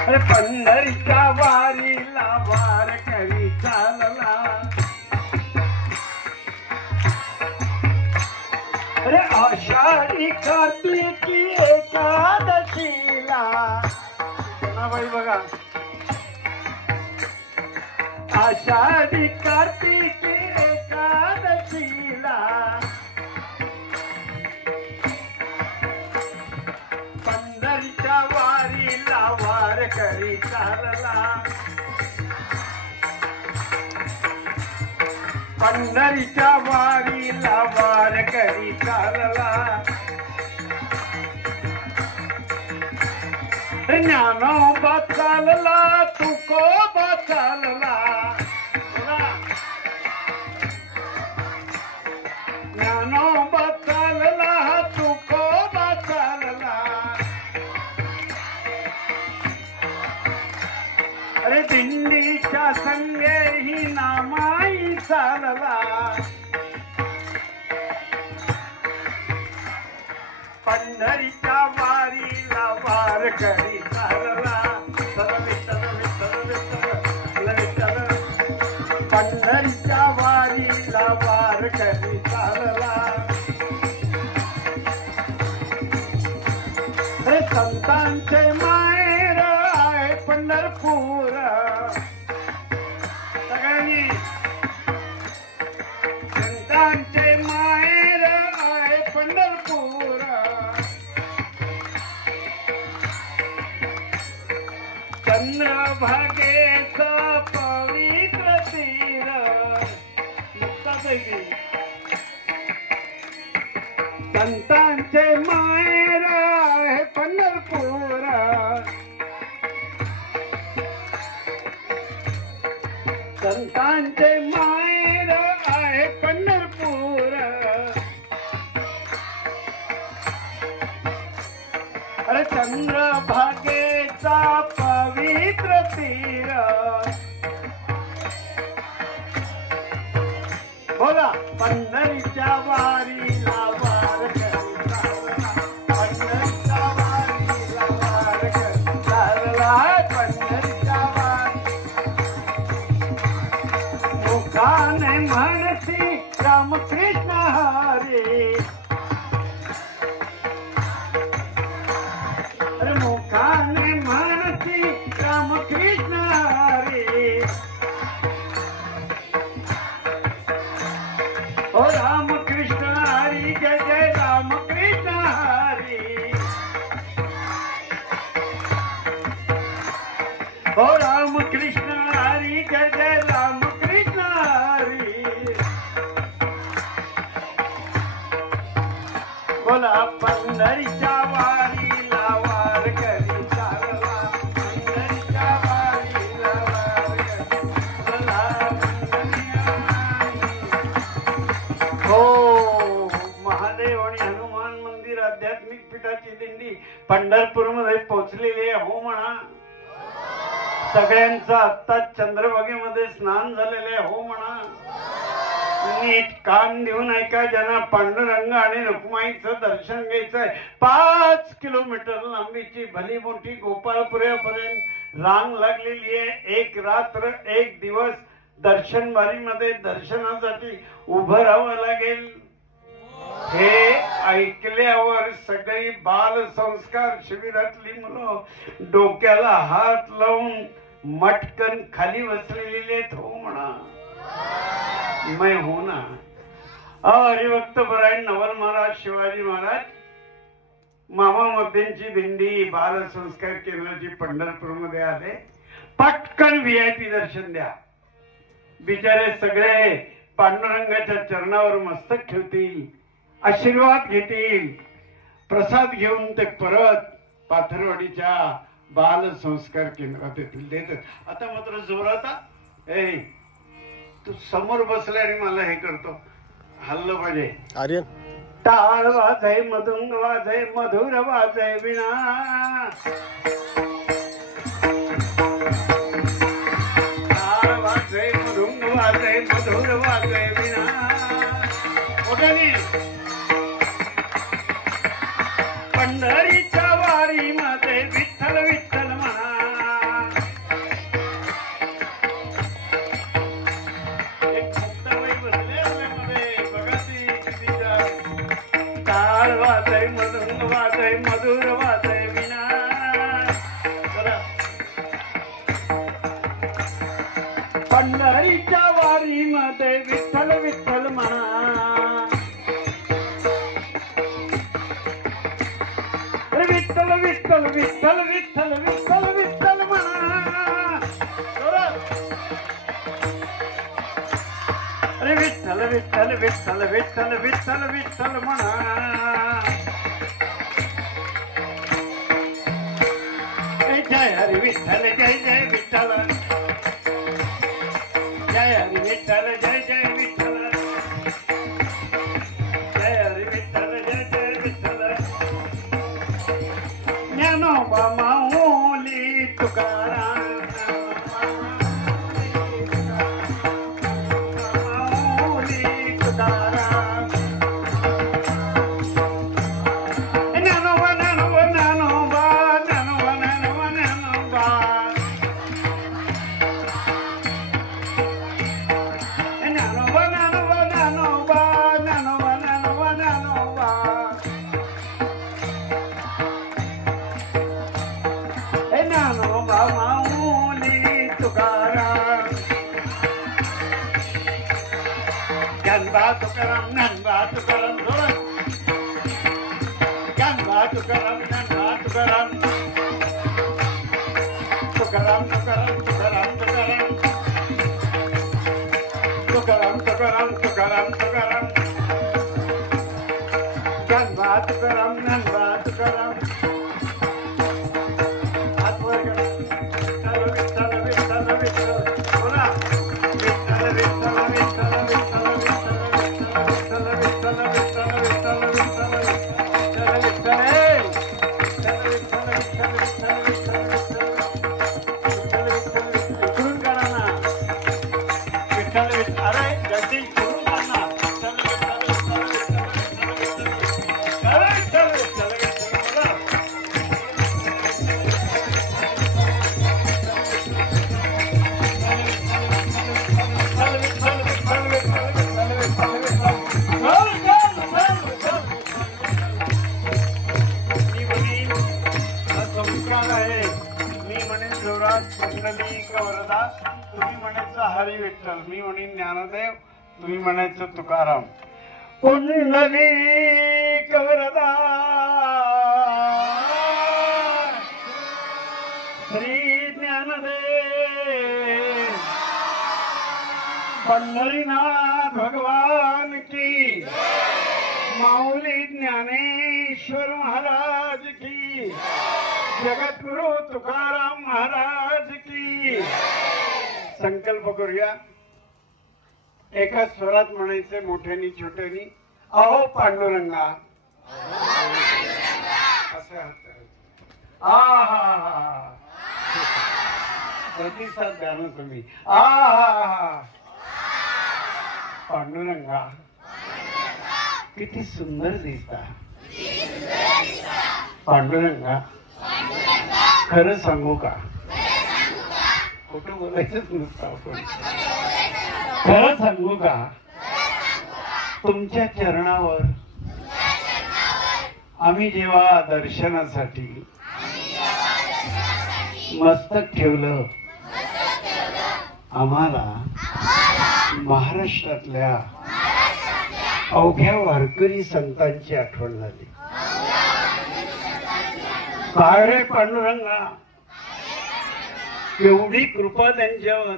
अरे पंढरीच्या वारीला वारकरी चालला, अरे आषाढी कार्तिकी एकादशीला, बाई बघा, आषाढी कार्तिकी एकादशीला पंढरीच्या वारीला वारकरी चालला, पंढरीच्या वारीला वारकरी चालला, ज्ञानोबा चालला तुकोबा चालला, ज्ञानोबा चालला तुकोबा चालला, अरे दिंडीच्या संगे ही नामाई चालला, पंढरीच्या वारीला वारकरी चालला, पंढरीच्या वारीला वारकरी चालला, हे संतांचे माहेर आहे पंढरपूर, सगळ्यांनी संतांचे माहेर आहे पंढरपूर, चंद्रभागेचा पवित्र तीर, संतांचे माहेर आहे पंढरपूर, संतांचे माहेर आहे पंढरपूर, अरे चंद्रभागेचा पवित्र तीर, बोला पंढरीच्या वारीला वारकरी चालला, पंढरीच्या वारीला वारकरी चालला, पंढरीच्या वारी मुखाने म्हणसी रामकृष्ण हरी, अरे मुखाने म्हणसी रामकृष्ण हरी, ओ रामकृष्ण हरी जय जय रामकृष्ण हरी, ओ रामकृष्ण हरी जय जय रामकृष्ण हरी, बोला पंढरीच्या वारीला वारकरी चालला, पंढरीच्या वारीला वारकरी चालला, हो महादेव आणि हनुमान मंदिर आध्यात्मिक पीठाची दिंडी पंढरपूर मध्ये पोहोचलेली आहे, हो म्हणा. सगळ्यांचं आत्ताच चंद्रभागेमध्ये स्नान झालेलं आहे, हो म्हणा. नीट कान देऊन ऐका, ज्यांना पांडुरंग आणि रुक्माईचं दर्शन घ्यायचंय. 5 किलोमीटर लांबीची भली मोठी गोपाळपुऱ्यापर्यंत रांग लागलेली आहे. एक रात्र एक दिवस दर्शन बारीमध्ये दर्शनासाठी उभं राहावं लागेल. हे ऐकल्यावर सगळी बाल संस्कार शिबिरातली मुलं डोक्याला हात लावून मटकन खाली बसलेले, हो म्हणा. मैं हूं ना. हरिभक्त परायण नवल महाराज, शिवाजी महाराज, मामा मध्यंची दिंडी बाल संस्कार केंद्राची पंढरपूर मध्ये आले. पटकन VIP दर्शन द्या. बिचारे सगळे पांडुरंगाच्या चरणावर मस्तक ठेवतील, आशीर्वाद घेतील, प्रसाद घेऊन ते परत पाथरवाडीच्या बाल संस्कार केंद्रात येतील. आता मात्र जोरात ए तू समोर बसलाय आणि मला हे करतो, हल्लं पाहिजे. आर्यन टाळ वाजय, मधुंग वाजय, मधुर वाजय विणा. टाळ वाजय, मधुंग वाजय, मधुर वाजय विणा. मोठ्याने पंढरीच्या वारी मध्ये विठ्ठल विठ्ठल विठ्ठल विठ्ठल विठ्ठल म्हणा. अरे विठ्ठल विठ्ठल विठ्ठल विठ्ठल विठ्ठल विठ्ठल म्हणा. जय हरी विठ्ठल जय जय विठ्ठल. जय हरी विठ्ठल जय जय विठ्ठल. जय हरी विठ्ठल जय जय विठ्ठल. ज्ञानोबा माऊली तुकाराम. तुकाराम ज्ञानबा तुकाराम ज्ञानबा तुकाराम ज्ञानबा तुकाराम तुकाराम तुकाराम तुकाराम तुकाराम तुकाराम तुकाराम तुकाराम तुकाराम ज्ञानबा तुकाराम ज्ञानबा तुकाराम. तुम्ही म्हणायचं हरी विठ्ठल, मी म्हणेन ज्ञानदेव, तुम्ही म्हणायचं तुकाराम. पुंडलिक वरदा श्री ज्ञानदेव पंढरीनाथ भगवान की, माऊली ज्ञानेश्वर महाराज की, जगद्गुरु तुकाराम महाराज की. संकल्प करूया, एका स्वरात म्हणायचे मोठ्यानी छोट्यानी. अहो पांडुरंगा. असं आहा प्रतिसाद द्या ना तुम्ही. आहा पांडुरंगा किती सुंदर दिसता. पांडुरंगा खरं सांगू का, खोटं बोलायचंच नसतं आपण. खरं सांगू का, तुमच्या चरणावर आम्ही जेव्हा दर्शनासाठी मस्तक ठेवलं, आम्हाला महाराष्ट्रातल्या अवघ्या वारकरी संतांची आठवण झाली. काय रे पांडुरंगा, एवढी कृपा त्यांच्यावर.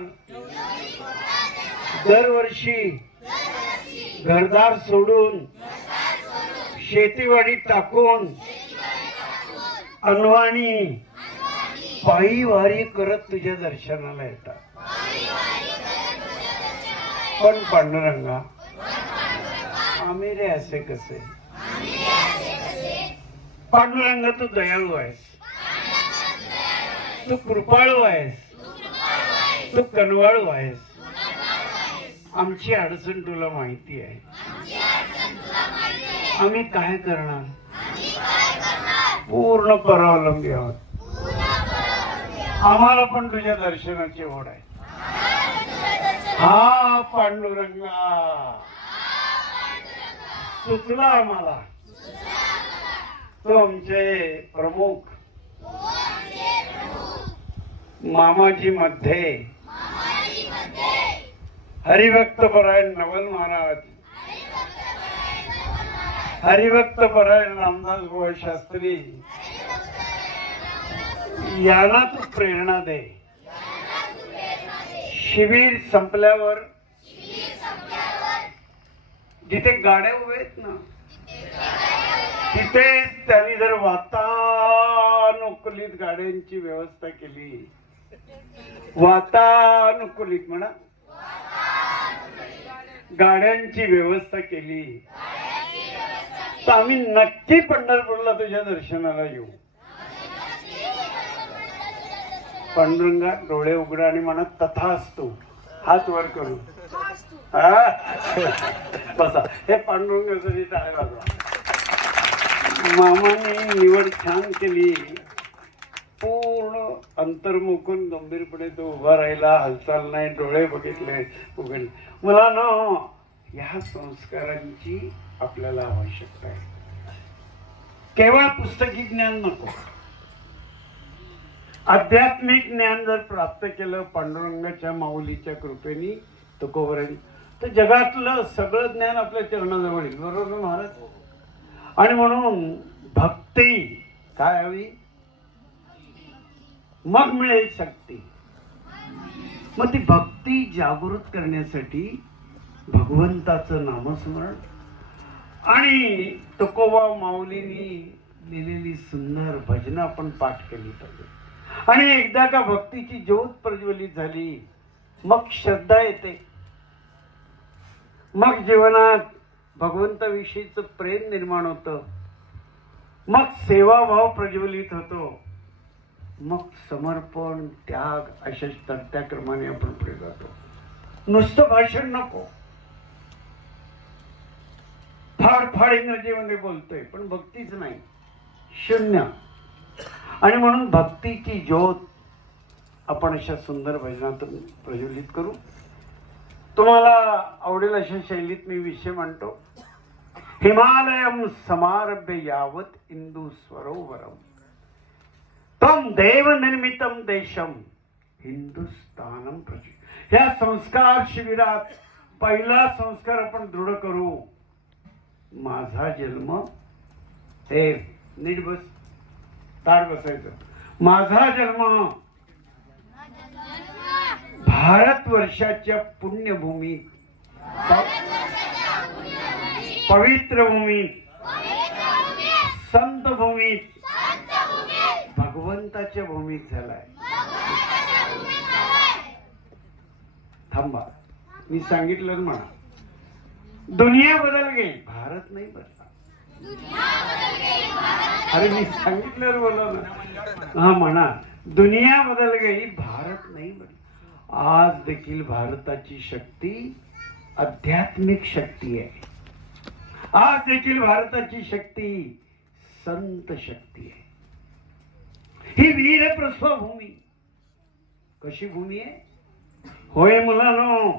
दरवर्षी घरदार सोडून, शेतीवाडी टाकून, अनवाणी पायी वारी करत तुझ्या दर्शनाला येतात. पण पांडुरंगा, आम्ही रे असे कसे? पांडुरंगा तू दयाळू आहेस, तू कृपाळू आहेस, तू कनवाळू आहेस. आमची अडचण तुला माहिती आहे. आम्ही काय करणार? पूर्ण परावलंबी आहोत. आम्हाला पण तुझ्या दर्शनाची ओढ आहे. हा पांडुरंगा सुचला आम्हाला. तो आमचे प्रमुख मामाजी मध्ये हरिभक्त परायण नवल महाराज, हरिभक्त परायण रामदास बुवा शास्त्री, यांना तू प्रेरणा दे. शिबिर संपल्यावर जिथे गाड्या उभ्या आहेत ना तिथेच त्यांनी जर वातानुकूलित गाड्यांची व्यवस्था केली, वातानुकूलित म्हणा, गाड्यांची व्यवस्था केली तर आम्ही नक्की पंढरपूरला तुझ्या दर्शनाला येऊ. पांडुरंगा डोळे उघडा आणि म्हणा तथास्तु, हात वर करू. बसा. हे पांडुरंगासाठी टाळ्या वाजवा. मामाने निवड छान केली. पूर्ण अंतर्मुखून गंभीरपणे तो उभा राहिला, हालचाल नाही, डोळे बघितले उघडले. मला ना ह्या संस्कारांची आपल्याला आवश्यकता आहे. केवळ पुस्तकी ज्ञान नको, आध्यात्मिक ज्ञान जर प्राप्त केलं पांडुरंगाच्या माऊलीच्या कृपेने तुकोबरांनी तर जगातलं सगळं ज्ञान आपल्या चरणाजवळ येईल. बरोबर महाराज? आणि म्हणून भक्ती काय हवी, मग मिळेल शक्ती. मग ती भक्ती जागृत करण्यासाठी भगवंताचं नामस्मरण आणि तुकोबा माऊलींनी लिहिलेली सुंदर भजनं आपण पाठ केली पाहिजे. आणि एकदा का भक्तीची ज्योत प्रज्वलित झाली मग श्रद्धा येते, मग जीवनात भगवंताविषयीचं प्रेम निर्माण होतं, मग सेवाभाव प्रज्वलित होतो, मग समर्पण त्याग अशा चढत्या क्रमाने आपण पुढे जातो. नुसतं भाषण नको, फाड इंग्रजीमध्ये बोलतोय पण भक्तीच नाही, शून्य. आणि म्हणून भक्तीची ज्योत आपण अशा सुंदर भजनातून प्रज्वलित करू. तुम्हाला आवडेल अशा शैलीत मी विषय म्हणतो. हिमालयम समारभ्य यावत इंदू सरोवरम तम देव निर्मितम देशम हिंदुस्थानम प्रति. ह्या संस्कार शिबिरात पहिला संस्कार आपण दृढ करू. माझा जन्म, हे नीट बस, ताड बसायचं. माझा जन्म भारतवर्षाच्या पुण्यभूमीत, पवित्र भूमीत, संत भूमीत, भगवंताच्या भूमीत झालाय. थांबा, मी सांगितलं म्हणा. दुनिया बदल गई, भारत नाही बदला. अरे मी सांगितलं बोला ना. हा म्हणा, दुनिया बदल गई, भारत नाही बदला. आज देखील भारताची शक्ती आध्यात्मिक शक्ती आहे. आज देखील भारताची शक्ती संत शक्ती आहे. ही वीर प्रस्वभूमी कशी भूमी आहे होय मुलांनो.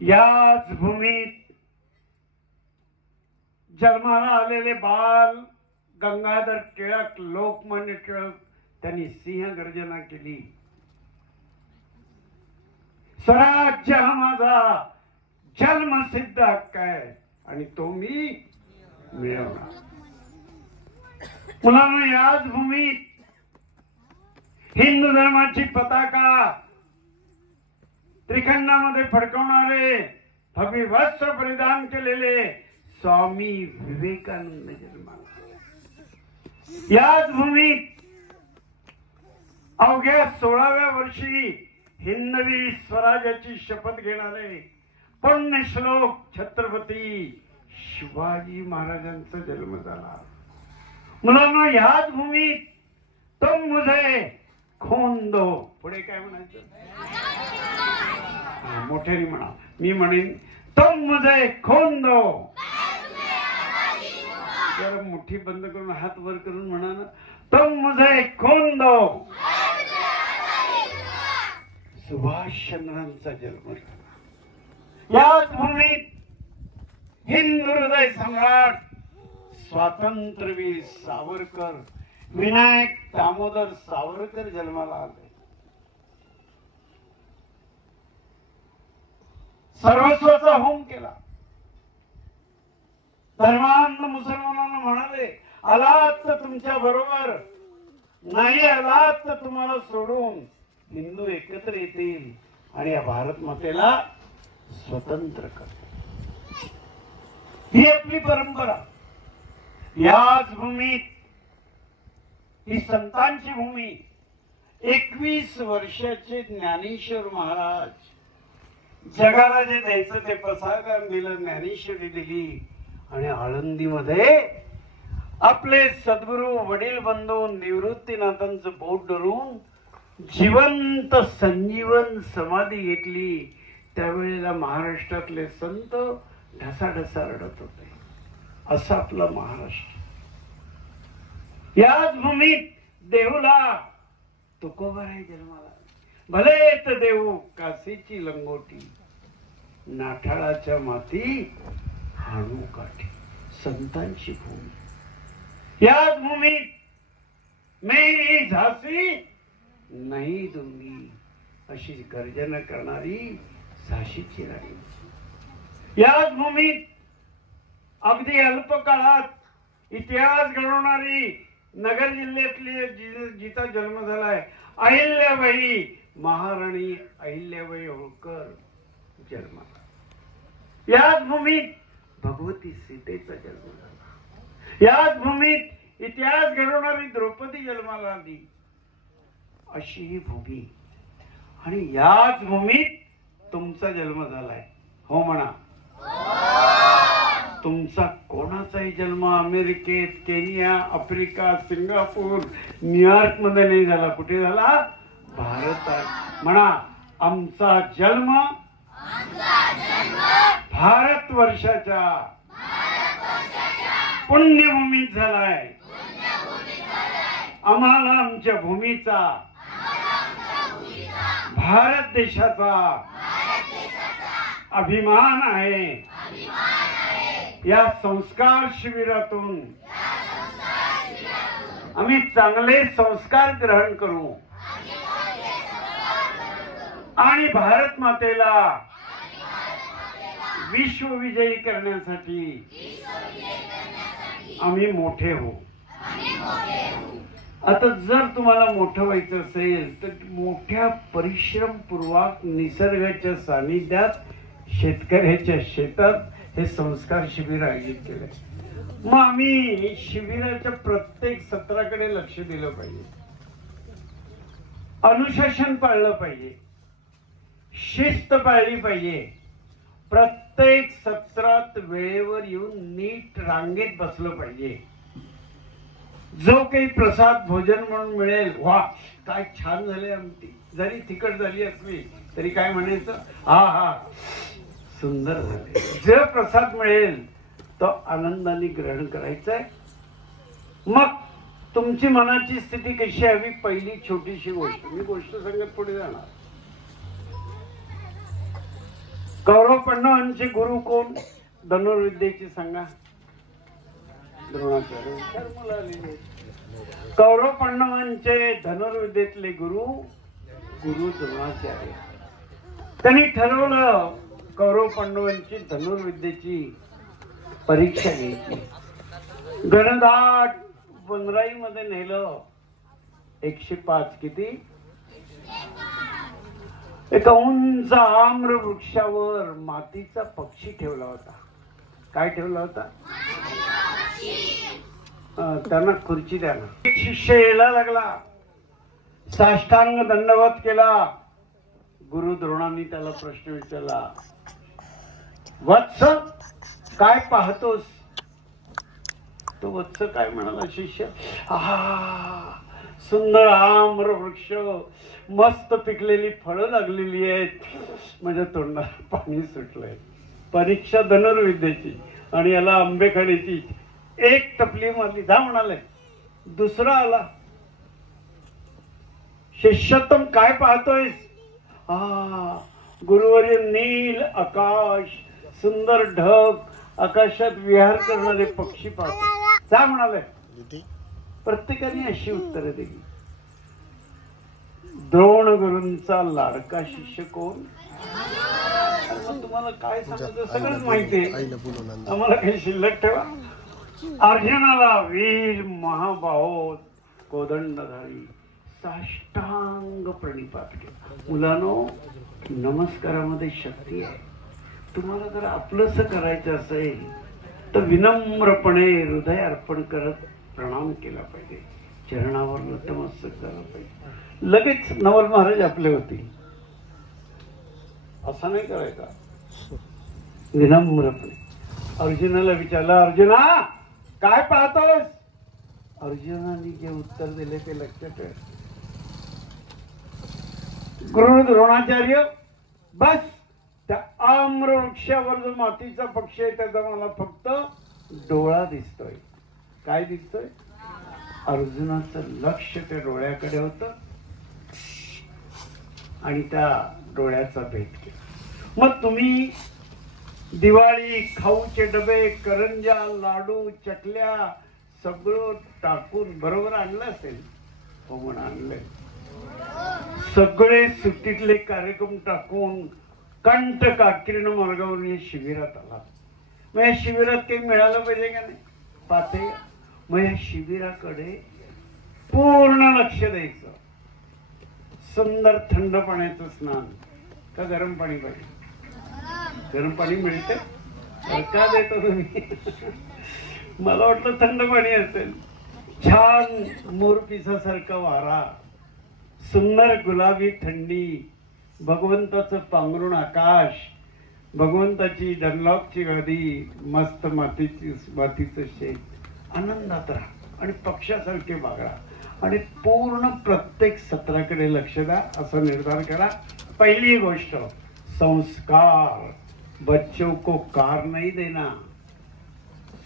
याच भूमीत जन्माला आलेले बाल गंगाधर टिळक, लोकमान्य टिळक त्यांनी सिंह गर्जना केली. स्वराज्य हा माझा जन्मसिद्ध हक्क आहे आणि तो मी मिळवणार. मुलांना याच भूमीत हिंदू धर्माची पताका त्रिखंडामध्ये फडकवणारे भगवीवस्त्र परिधान केलेले स्वामी विवेकानंद जन्माला. याच भूमीत अवघ्या 16व्या वर्षी हिंदवी स्वराज्याची शपथ घेणारे पुण्यश्लोक छत्रपती शिवाजी महाराजांचा जन्म झाला. मुलांना ह्याच भूमीत तुम मुझे खून दो. पुढे काय म्हणायचं, मोठ्याने म्हणा. मी म्हणेन तुम मुझे खून दो. जरा मुठी बंद करून हात वर करून म्हणा ना, तुम मुझे खून दो. सुभाषचंद्रांचा जन्म झाला. याच भूमीत हिंदू हृदय सम्राट स्वातंत्र्यवीर सावरकर, विनायक दामोदर सावरकर जन्माला आले. सर्वस्वाचा होम केला. धर्मांध मुसलमानांना म्हणाले, आलात तर तुमच्या बरोबर नाही आलात तर तुम्हाला सोडून हिंदू एकत्र येतील आणि या भारत मातेला स्वतंत्र करतील. ही आपली परंपरा. याच भूमीत, ही संतांची भूमी, 21 वर्षाचे ज्ञानेश्वर महाराज जगाला जे द्यायचं ते प्रसारण दिलं, ज्ञानेश्वरी दिली. आणि आळंदीमध्ये आपले सद्गुरू वडील बंधू निवृत्तीनाथांचं बोट धरून जिवंत संजीवन समाधी घेतली. त्यावेळेला महाराष्ट्रातले संत ढसाढसा रडत होते. असा आपला महाराष्ट्र. याच भूमीत देहूला तुकोबाराय जन्माला. भले तर देऊ काशीची लंगोटी, नाठाळाच्या माती हाणू काठी. संतांची भूमी. याच भूमीत मेरी झाशी नाही दूंगी अशी गर्जना करणारी झाशीची राणी. याच भूमीत अगदी अल्प काळात इतिहास घडवणारी नगर जिल्ह्यातली जिचा जन्म झालाय अहिल्याबाई, महाराणी अहिल्याबाई होळकर जन्माला. याच भूमीत भगवती सीतेचा जन्म झाला. याच भूमीत इतिहास घडवणारी द्रौपदी जन्माला आली. अशी ही भूमी. आणि याच भूमीत तुमचा जन्म झालाय. हो म्हणा. तुमचा कोणाचाही जन्म अमेरिकेत, केनिया, आफ्रिका, सिंगापूर, न्यूयॉर्क मध्ये नाही झाला. कुठे झाला? भारतात. म्हणा, आमचा जन्म भारत वर्षाच्या पुण्यभूमीत झालाय. आम्हाला आमच्या भूमीचा, भारत देशाचा अभिमान आहे. या संस्कार शिबिरातून आम्ही चांगले संस्कार ग्रहण करू आणि भारत मातेला विश्वविजयी करण्यासाठी आम्ही मोठे होऊ. आता जर तुम्हाला मोठं व्हायचं असेल तर मोठ्या परिश्रमपूर्वक निसर्गाच्या सानिध्यात शेतकऱ्याच्या शेतात हे संस्कार शिबिर आयोजित केले. मग आम्ही शिबिराच्या प्रत्येक सत्राकडे लक्ष दिलं पाहिजे. अनुशासन पाळलं पाहिजे. शिस्त पाळली पाहिजे. प्रत्येक सत्रात वेळेवर येऊन नीट रांगेत बसलं पाहिजे. जो काही प्रसाद भोजन म्हणून मिळेल, वा काय छान झाले आमटी, जरी तिखट झाली असली तरी काय म्हणायचं, हा हा सुंदर झाले. जे प्रसाद मिळेल तो आनंदाने ग्रहण करायचा आहे. मग तुमची मनाची स्थिती कशी हवी, पहिली छोटीशी गोष्ट मी गोष्ट सांगत पुढे जाणार. कौरव पांडवांचे गुरु कोण? धनुर्विद्येची सांगा. द्रोणाचार्य. कौरव पांडवांचे धनुर्विद्येतले गुरु द्रोणाचार्य. त्यांनी ठरवलं कौरव पांडवांची धनुर्विद्येची परीक्षा घ्यायची. घनदाट वनराई मध्ये नेलं. 105 किती? एका उंच आम्र वृक्षावर मातीचा पक्षी ठेवला होता. काय ठेवला होता? त्यांना खुर्ची द्या ना. एक शिष्य यायला लागला. साष्टांग दंडवत केला. गुरु द्रोणांनी त्याला प्रश्न विचारला, वत्स काय पाहतोस? तो वत्स काय म्हणाला? शिष्य, आहा सुंदर आम्र वृक्ष, मस्त पिकलेली फळं लागलेली आहेत. म्हणजे तोंडाला पाणी सुटलंय. परीक्षा धनुर्विद्येची आणि याला आंबेखाडीची. एक टपली मारली, जा म्हणाले. दुसरा आला, शिष्योत्तम काय पाहतोयस? गुरुवर्य नील आकाश, सुंदर ढग, आकाशात विहार करणारे पक्षी पाहतो. जा म्हणाले. प्रत्येकाने अशी उत्तरे दिली. द्रोण गुरूंचा लाडका शिष्य कोण? तुम्हाला काय सांगतो सगळंच माहितीये, आम्हाला काही शिल्लक ठेवा. अर्जुनाला वीर महाभाऊ कोदंडधारी साष्टांग प्रणिपात केला. मुलांनो, नमस्कारामध्ये शक्ती आहे. तुम्हाला जर आपलंसं करायचं असेल तर विनम्रपणे हृदय अर्पण करत प्रणाम केला पाहिजे, चरणावर नतमस्तक झालं पाहिजे. लगेच नवल महाराज आपले होतील असं नाही करायचा. विनम्रपणे अर्जुनाला विचारलं, अर्जुना काय पाहतोस? अर्जुनाने जे उत्तर दिले ते लक्षात ठेव. गुरु द्रोणाचार्य, बस त्या आम्र वृक्षावर जो मातीचा पक्षी आहे त्याचा मला फक्त डोळा दिसतोय. काय दिसतोय? अर्जुनाचं लक्ष त्या डोळ्याकडे होतं आणि त्या डोळ्याचा भेद केला. मग तुम्ही दिवाळी खाऊचे डबे, करंजा, लाडू, चकल्या सगळं टाकून बरोबर आणलं असेल? हो म्हणून आणलंय. सगळे सुट्टीतले कार्यक्रम टाकून कंठ कात्रीनं मार्गावरून शिबिरात आला. मग या शिबिरात काही मिळालं पाहिजे का नाही? पाहते. मग या शिबिराकडे पूर्ण लक्ष द्यायचं. सुंदर थंड पाण्याचं स्नान का गरम पाणी पाहिजे? गरम पाणी मिळते का देतो तुम्ही? मला वाटलं थंड पाणी असेल. छान मोरपिसासारखा वारा, सुंदर गुलाबी थंडी, भगवंताचं पांघरुण आकाश, भगवंताची डनलॉकची गादी, मस्त मातीचं शेत, आनंदात राहा आणि पक्षासारखे बागळा आणि पूर्ण प्रत्येक सत्राकडे लक्ष द्या असा निर्धार करा. पहिली गोष्ट संस्कार. बच्चों को कार नहीं देना.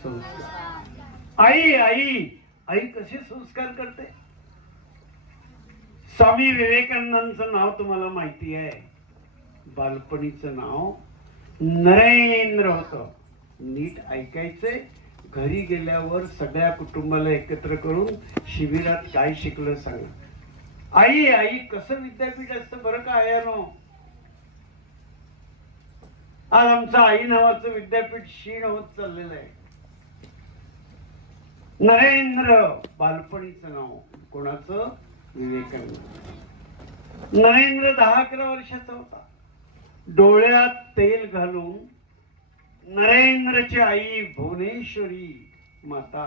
संस्कार. आई आई आई कसे संस्कार करते? स्वामी विवेकानंदांचं नाव तुम्हाला माहिती आहे. बालपणीचं नाव नरेंद्र होतं. नीट ऐकायचे. घरी गेल्यावर सगळ्या कुटुंबाला एकत्र करून शिबिरात काय शिकलं सांगा. आई आई कसं विद्यापीठ असतं बरं का आयानो? आज आमचं आई नावाचं विद्यापीठ क्षीण होत चाललेलं आहे. नरेंद्र बालपणीचं नाव कोणाचं? विवेकानंद. नरेंद्र 10-11 वर्षाचा होता. डोळ्यात तेल घालून नरेंद्रची आई भुवनेश्वरी माता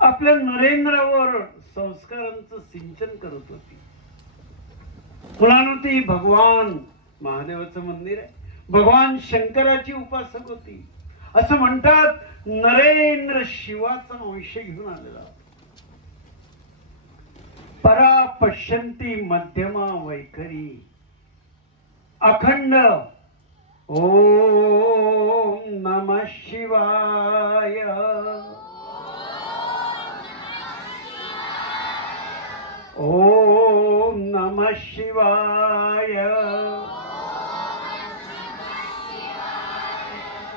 आपल्या नरेंद्रावर संस्कारांचं सिंचन करत होती. मुलांनो, ती भगवान महादेवाचं मंदिर आहे. भगवान शंकराची उपासक होती. असं म्हणतात नरेंद्र शिवाचा अंश घेऊन आलेला. परा पश्यंती मध्यमा वैखरी अखंड ओम नमः शिवाय. ओम नमः शिवाय.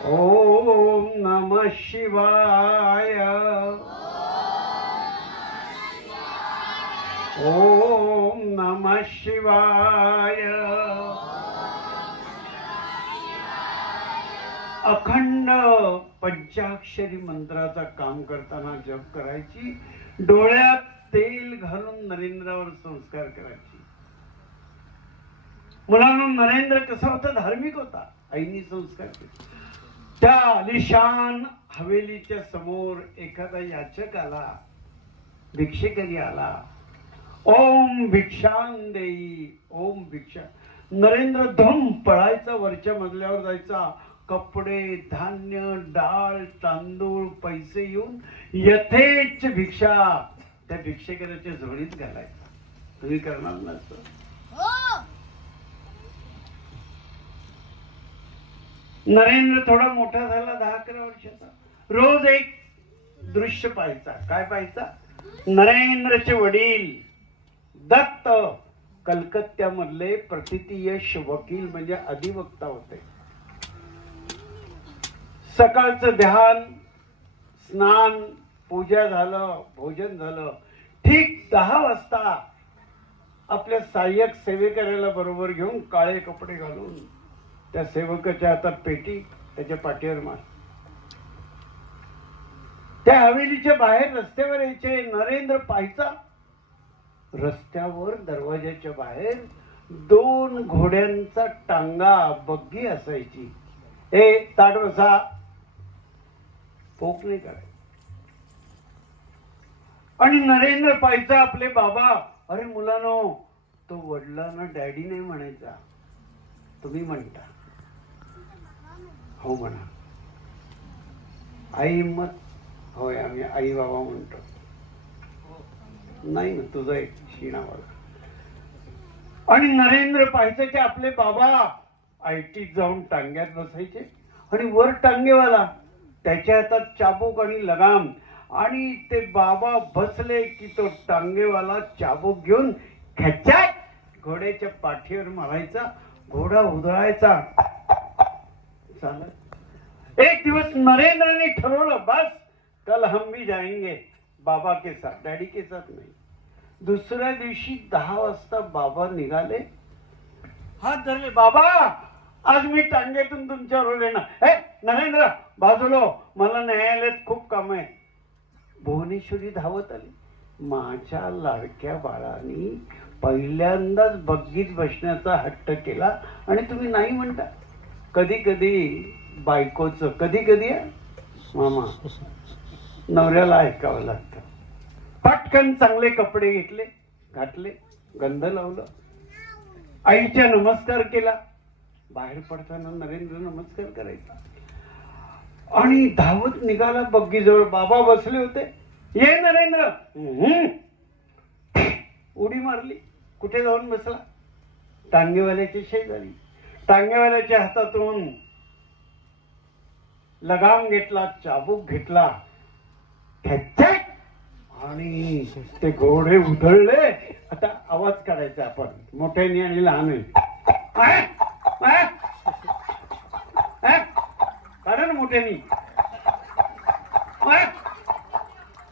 ओम नमः शिवाय. ओम नमः शिवाय. अखंड पंचाक्षरी मंत्राचा काम करताना जप करायची. डोळ्यात तेल घालून नरेंद्रावर संस्कार करायची. मुलांनो, नरेंद्र कसा होता? धार्मिक होता. आईनी संस्कार केले. त्या आलिशान हवेलीच्या समोर एखादा याचक आला, भिक्षेकरी आला. ओम भिक्षां देई. ओम भिक्षा. नरेंद्र धम पळायचा, वरच्या मजल्यावर जायचा. कपडे, धान्य, डाळ, तांदूळ, पैसे येऊन यथेच भिक्षा त्या भिक्षेकराच्या झोळीत घालायचा. तुम्ही करणार नसतं? नरेंद्र थोडा मोठा झाला, 10-11 वर्षाचा. रोज एक दृश्य पाहायचा. काय पाहायचा? नरेंद्रचे वडील दत्त कलकत्त्यामधले प्रतितीयश वकील म्हणजे अधिवक्ता होते. सकाळचं ध्यान, स्नान, पूजा झालं, भोजन झालं. ठीक 10 वाजता आपल्या सहाय्यक सेवेकऱ्याला बरोबर घेऊन काळे कपडे घालून त्या सेवकाच्या हातात पेटी, त्याच्या पाठीवर मार. त्या हवेलीच्या बाहेर रस्त्यावर यायचे. नरेंद्र पाहायचा रस्त्यावर दरवाजाच्या बाहेर 2 घोड्यांचा टांगा बग्गी असायची. ताट बसा, पोक नाही करायचं. आणि नरेंद्र पाहायचा आपले बाबा. अरे मुलांनो, तो वडिलांना डॅडी नाही म्हणायचा, तुम्ही म्हणता. हो म्हणा. आई मत, होय आम्ही आई बाबा म्हणतो. नाही तुझं एक शिणावाला. आणि नरेंद्र पाहायचं की आपले बाबा आयटीत जाऊन टांग्यात बसायचे आणि वर टांगेवाला, त्याच्या हातात चाबूक आणि लगाम. आणि ते बाबा बसले की तो टांगेवाला चाबूक घेऊन खेचाट घोड्याच्या पाठीवर मारायचा. घोडा उधळायचा. चालत. एक दिवस नरेंद्रने ठरवलं, बस कल हम भी जाएंगे बाबा के साथ, डॅडी के साथ नाही. दुसऱ्या दिवशी 10 वाजता बाबा निघाले. हात धरले. बाबा आज मी टांग्यातून तुमच्यावर येणार. नरेंद्र बाजूला, मला न्यायालयात खूप काम आहे. भुवनेश्वरी धावत आली. माझ्या लाडक्या बाळाने पहिल्यांदाच बग्गीत बसण्याचा हट्ट केला आणि तुम्ही नाही म्हणता. कधी कधी बायकोचं, कधी कधी मामा नवऱ्याला ऐकावं लागतं. पटकन चांगले कपडे घेतले, घातले, गंध लावलं, आईच्या नमस्कार केला. बाहेर पडताना नरेंद्र नमस्कार करायचा आणि धावत निघाला बग्गीजवळ. बाबा बसले होते. ये नरेंद्र. उडी मारली. कुठे जाऊन बसला? टांगेवाल्याच्या शेजारी. टांगेवाल्याच्या हातातून लगाम घेतला, चाबूक घेतला, आणि ते घोडे उधळले. आता आवाज काढायचा आपण, मोठ्याने आणि लहान. कारण मोठ्यानी.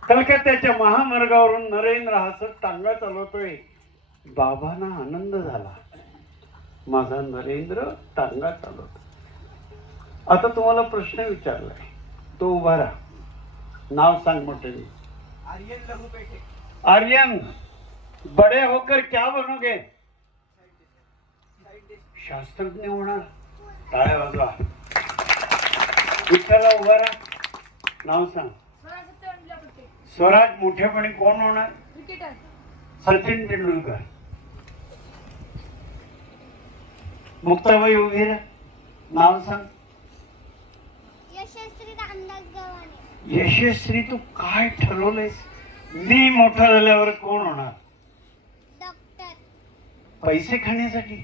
कलकत्त्याच्या महामार्गावरून नरेंद्र हसत टांगा चालवतोय. बाबांना आनंद झाला, माझा नरेंद्र टांगा चालवतो. आता तुम्हाला प्रश्न विचारलाय, तो उभा राहा. नाव सांग मोठ्यानी. आर्यन लघुपेटे. आर्यन, बड़े होकर क्या बनोगे? शास्त्रज्ञ होणार. टाळ्या वाजवा. विठ्ठला उभा राहा. नाव सांग. स्वराज, मोठेपणी कोण होणार? सचिन तेंडुलकर. मुक्ताबाई उभी राहा. नाव सांग. यशस्वी रामदास गव्हाणे. यशस्वी, तू काय ठरवलंयस? मी मोठा झाल्यावर कोण होणार? डॉक्टर. पैसे खाण्यासाठी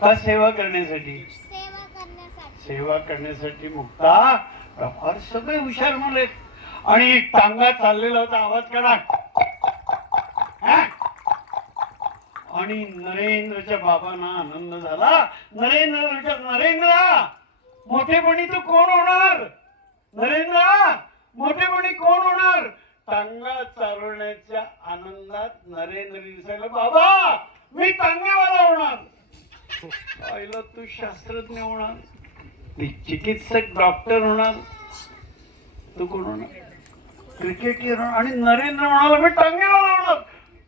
का सेवा करण्यासाठी? सेवा करण्यासाठी. सेवा करण्यासाठी. मुक्ता, फार सगळे हुशार मुले. आणि टांगा चाललेला होता, आवाज काढा. आणि नरेंद्रच्या बाबांना आनंद झाला. नरेंद्र मोठेपणी तू कोण होणार? नरेंद्र मोठेपणी कोण होणार? टांगा चालवण्याच्या आनंदात नरेंद्र सांगितलं, बाबा मी टांगेवाला होणार. पाहिलं, तू शास्त्रज्ञ होणार, ती चिकित्सक डॉक्टर होणार, तू कोण होणार? क्रिकेटर होणार. आणि नरेंद्र म्हणाला, मी टांगेवाला होणार.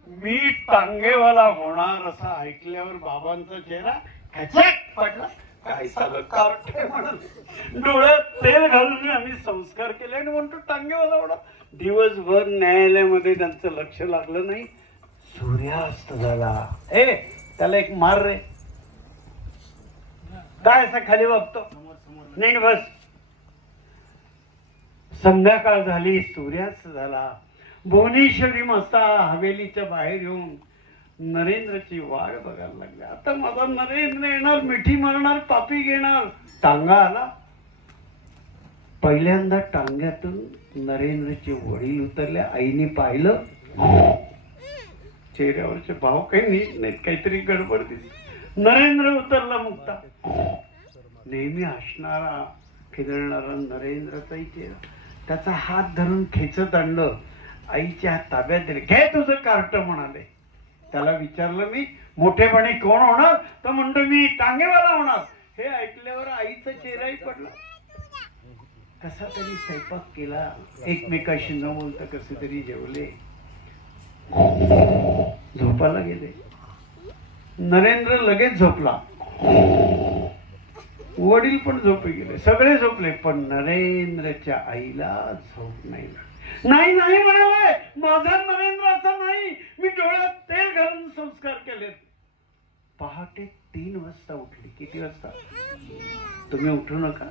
मी टांगेवाला होणार असं ऐकल्यावर बाबांचा चेहरा खचक पडला. काय झालं? कार्टे म्हणून डोळ्यात तेल घालून आम्ही संस्कार केले आणि म्हणतो टांगेवाला होणार. दिवसभर न्यायालयामध्ये त्यांचं लक्ष लागलं नाही. सूर्यास्त झाला. त्याला एक मार रे. काय असा खाली बघतो? नीट बस. संध्याकाळ झाली, सूर्यास्त झाला. भुवनेश्वरी मस्ता हवेलीच्या बाहेर येऊन नरेंद्रची वाट बघायला लागली. आता माझा नरेंद्र येणार, मिठी मारणार, पापी घेणार. टांगा आला. पहिल्यांदा टांग्यातून नरेंद्रचे वडील उतरले. आईने पाहिलं, चेहऱ्यावरचे भाव काही नीट नाहीत, काहीतरी गडबड दिसली. नरेंद्र उतरला. मुक्ता, नेहमी हसणारा खिदळणारा नरेंद्रचाही चेहरा. त्याचा हात धरून खेचत आणलं, आईच्या हात ताब्यात दिले. घे तुझं कार्ट म्हणाले. त्याला विचारलं, मी मोठेपणी कोण होणार? तर म्हणतो, मी टांगेवाला होणार. हे ऐकल्यावर आईचा चेहराही पडला. कसा तरी स्वयंपाक केला, एकमेकाशी न बोलता कसे तरी जेवले, झोपायला गेले. नरेंद्र लगेच झोपला, वडील पण झोपी गेले, सगळे झोपले, पण नरेंद्रच्या आईला झोप नाही लागली. नाही नाही म्हणाले, माझा नरेंद्र असा नाही, मी डोळ्यात तेल घालून संस्कार केले. पहाटे 3 वाजता उठली. किती वाजता? तुम्ही उठू नका.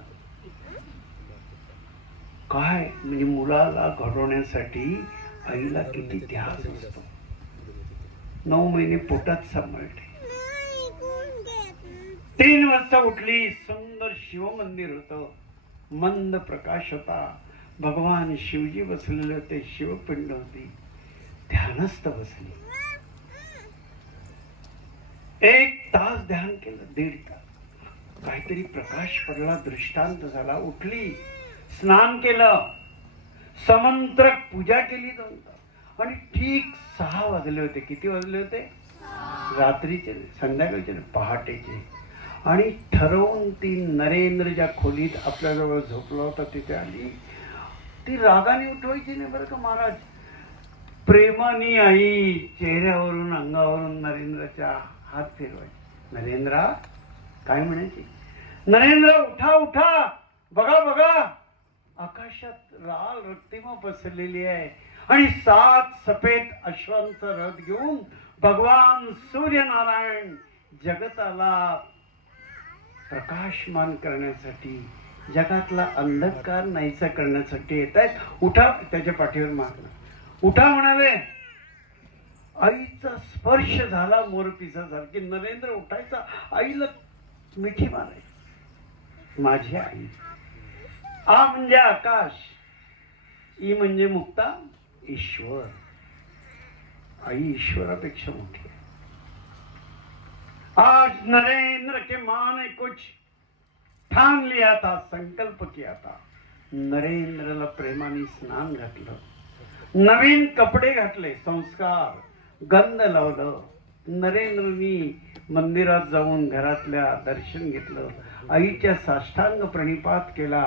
काय म्हणजे मुलाला घडवण्यासाठी आईला किती ध्यास असतो. 9 महिने पोटात सांभाळते. 3 वाजता उठली. सुंदर शिवमंदिर होतं, मंद प्रकाश होता, भगवान शिवजी बसलेले होते, शिवपिंड होती. ध्यानस्थ बसली. 1 तास ध्यान केलं, 1.5 तास. काहीतरी प्रकाश पडला, दृष्टांत झाला. उठली, स्नान केलं, समंत्रक पूजा केली 2 तास. आणि ठीक 6 वाजले होते. किती वाजले होते? रात्रीचे, संध्याकाळचे, पहाटेचे. आणि ठरवून ती नरेंद्र ज्या खोलीत आपल्याजवळ झोपला होता तिथे आली. ती रागाने उठवायची नाही बरं का महाराज, प्रेमाने आई चेहऱ्यावरून अंगावरून नरेंद्रच्या हात फिरवायचे. नरेंद्रा काय म्हणायची? नरेंद्र उठा उठा, बघा बघा, आकाशात लाल रक्तिमा पसरलेली आहे आणि 7 सफेद अश्वांचा रथ घेऊन भगवान सूर्यनारायण जगताला प्रकाशमान करण्यासाठी, जगातला अंधकार नाहीसा करण्यासाठी येत आहेत. उठा. त्याच्या पाठीवर मारलं. उठा म्हणाले. आईचा स्पर्श झाला मोरपिसासारखी. नरेंद्र उठायचा, आईला मिठी मारायची. माझी आई. आ म्हणजे आकाश, ई म्हणजे मुक्ता, ईश्वर. आई ईश्वरापेक्षा मोठी आहे. आज नरेंद्र के माँ ने कुछ ठान लिया था, संकल्प किया था. नरेंद्रला प्रेमाने स्नान घातलं, नवीन कपडे घातले, संस्कार, गंध लावलं. नरेंद्रनी मंदिरात जाऊन घरातल्या दर्शन घेतलं, आईच्या साष्टांग प्रणिपात केला,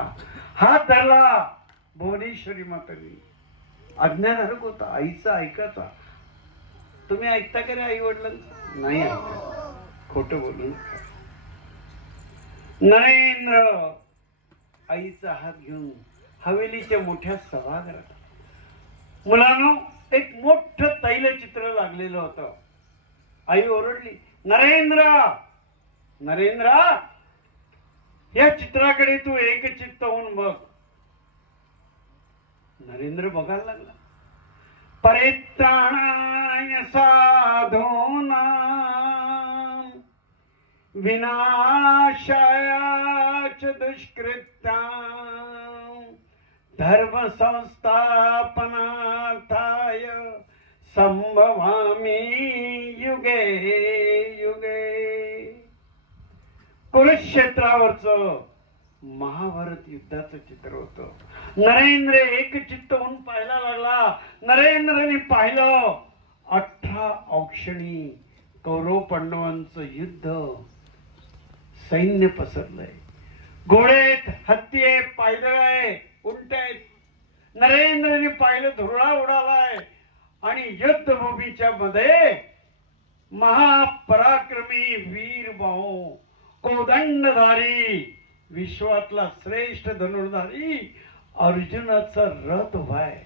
हात धरला. भुवनेश्वरी मातांनी आज्ञाधारक होता, आईचा ऐकायचा. तुम्ही ऐकता का रे आई वडिलांचं? नाही ऐकता. खोटं बोलू नका. नरेंद्र आईचा हात घेऊन हवेलीच्या मोठ्या सभागृहात. मुलांनो, एक मोठं तैलचित्र लागलेलं होतं. आई ओरडली, नरेंद्र नरेंद्र, या चित्राकडे तू एकचित्त होऊन बघ. नरेंद्र बघायला लागला. परित्राणाय साधूनां विनाशाय च दुष्कृत्यां धर्म संस्थापनार्थाय संभवामि युगे युगे. कुरुक्षेत्रावरचं महाभारत युद्धाचं चित्र होतं. नरेंद्र एकचित्त होऊन पाहायला लागला. नरेंद्रने पाहिलं 18 औक्षणी कौरव पांडवांचं युद्ध. सैन्य पसरलंय, घोडेत, हत्ती आहे, पायदळ आहे, उंट आहेत. नरेंद्रने पाहिलं धुरळा उडालाय आणि युद्धभूमीच्या मध्ये महापराक्रमी वीर भाऊ, कोदंडधारी, विश्वातला श्रेष्ठ धनुर्धारी अर्जुनाचा रथ उभाय.